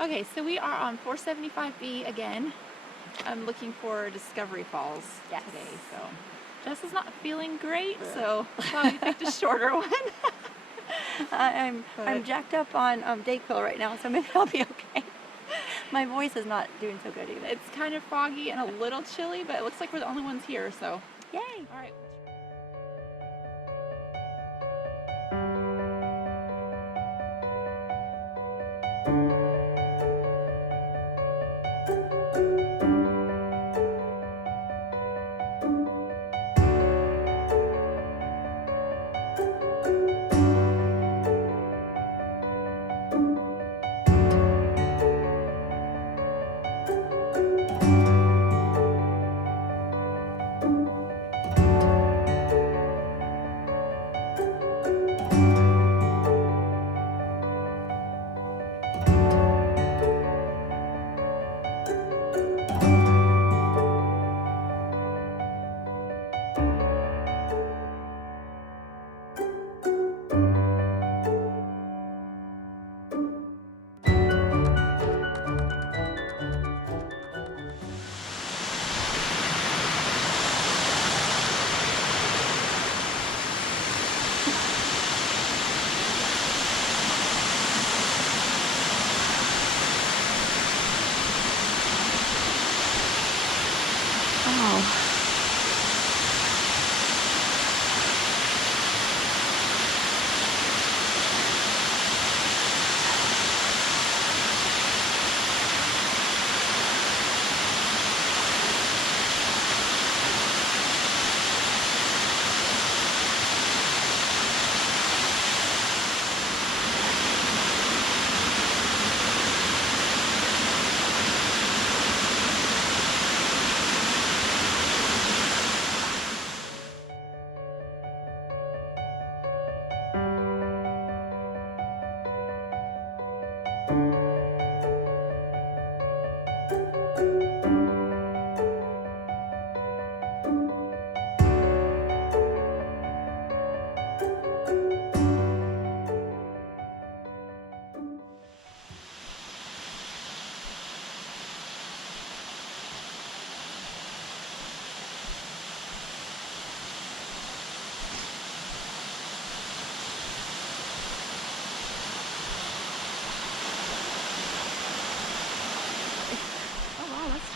Okay, so we are on 475B again. I'm looking for Discovery Falls today, so Jess is not feeling great, so we picked a shorter one. I'm jacked up on Dayquil right now, so maybe I'll be okay. My voice is not doing so good either. It's kind of foggy and a little chilly, but it looks like we're the only ones here, so yay! All right.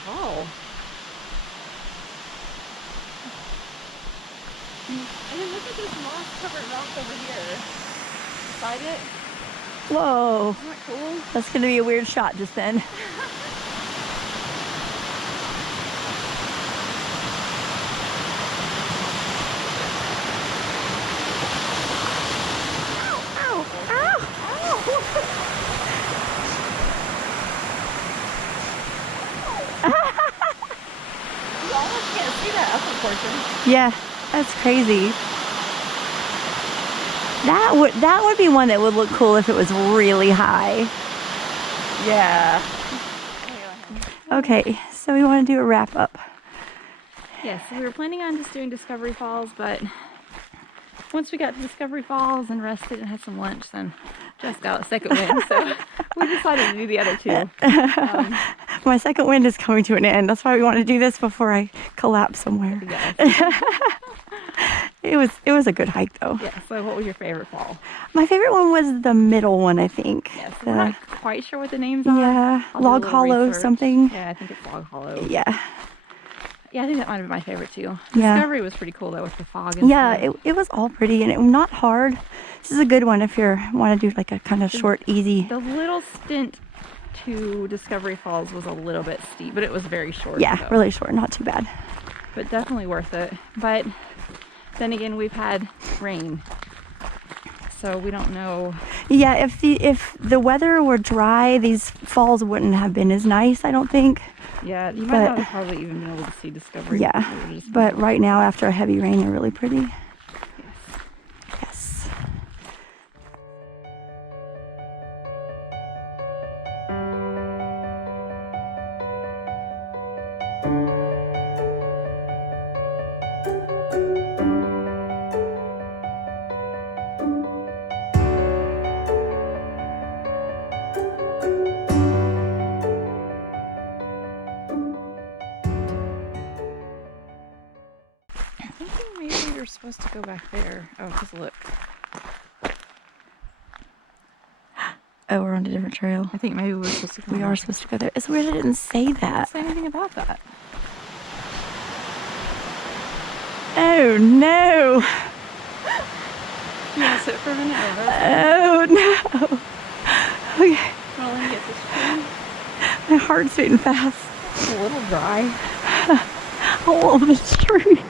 Oh. And then look at this moss-covered rock over here. Beside it. Whoa. Isn't that cool? That's going to be a weird shot just then. Ow! Ow! You almost can't see that upper portion. Yeah, that's crazy. That would be one that would look cool if it was really high. Yeah. Okay, so we want to do a wrap up. Yes, we were planning on just doing Discovery Falls, but once we got to Discovery Falls and rested and had some lunch, then just got a second wind, so we decided to do the other two. My second wind is coming to an end. That's why we want to do this before I collapse somewhere. Yes. It was a good hike though. Yeah, so what was your favorite fall? My favorite one was the middle one, I think. Yes, we're not quite sure what the names are. Yeah, Log Hollow something. Yeah, I think it's Log Hollow. Yeah. Yeah, I think that might have been my favorite too. Yeah. Discovery was pretty cool though with the fog and stuff. It was all pretty and not hard. This is a good one if you want to do like a kind of short, easy. The little stint to Discovery Falls was a little bit steep, but it was very short. Yeah, so. Really short, not too bad. But definitely worth it. But then again, we've had rain, so we don't know. Yeah, if the weather were dry, these falls wouldn't have been as nice, I don't think. Yeah, you might not have probably even been able to see Discovery. Yeah, but right now after a heavy rain, they're really pretty. supposed to go back there. Oh, just look. Oh, we're on a different trail. I think maybe we're supposed to go. We are supposed to go there. It's weird I didn't say Didn't that. say anything about that. Oh no! You want to sit for a minute? Oh no! Okay, Well, let me get this tree. my heart's beating fast. It's a little dry. I love this tree.